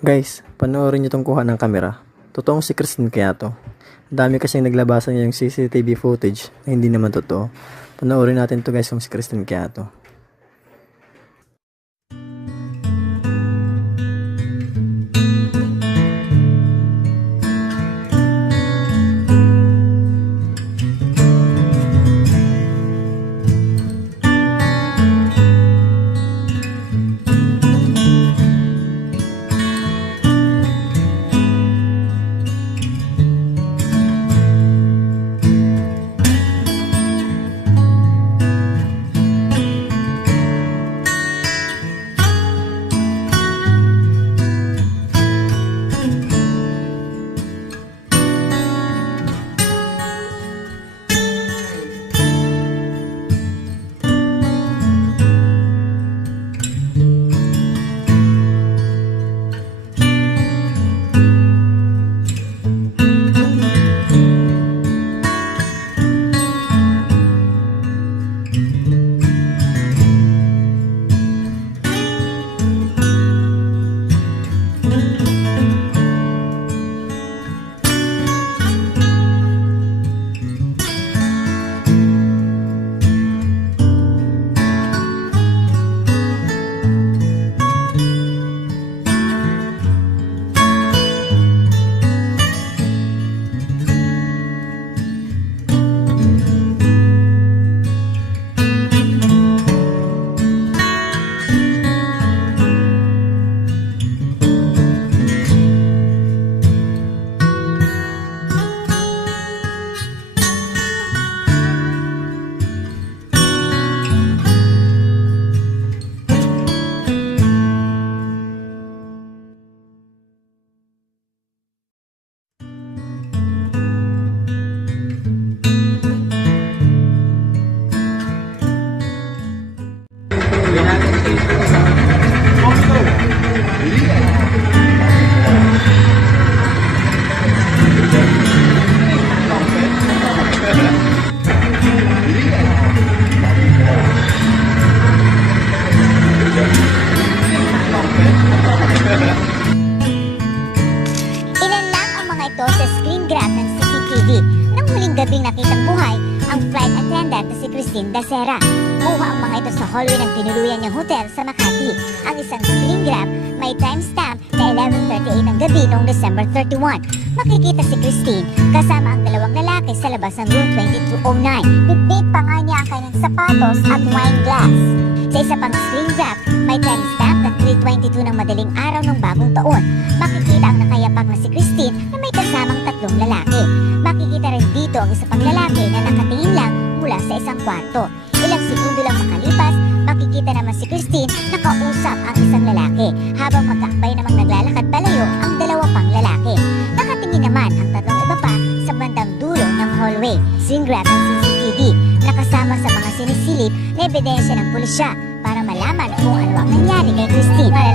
Guys, panoorin nyo tong kuha ng kamera. Totoong si Christine kaya to. Dami kasing naglabasan niya yung CCTV footage na hindi naman totoo. Panoorin natin to guys kung si Christine kaya to. Ilan lang ang mga ito sa screen grab ng CCTV nang huling gabing nakitang buhay ang flight attendant na si Christine Dacera. Kuha ang mga ito sa hallway ng tinuluyan niyang hotel sa Makati. Ang isang screen grab may timestamp na 11:38 ng gabi noong December 31. Makikita si Christine kasama ang dalawang lalaki sa labas ng room 2209. Bitbit pa nga niya ang kanyang sapatos at wine glass. Sa isa pang screen grab, may timestamp na 3:22 ng madaling araw ng bagong taon. Makikita ang nakayapak na si Christine na may kasamang tatlong lalaki. Makikita rin dito ang isa pang lalaki na nakatingin lang mula sa isang kwarto. Ilang segundo lang makalipas, makikita naman si Christine nakausap ang isang lalaki habang magkaakbay namang naglalakad palayo ang dalawa pang lalaki. Nakatingin naman ang tatlong iba pa sa bandang dulo ng hallway. Screen grab ng CCTV nakasama sa mga sinisilip na ebidensya ng pulisya para malaman kung ano ang nangyari kay Christine.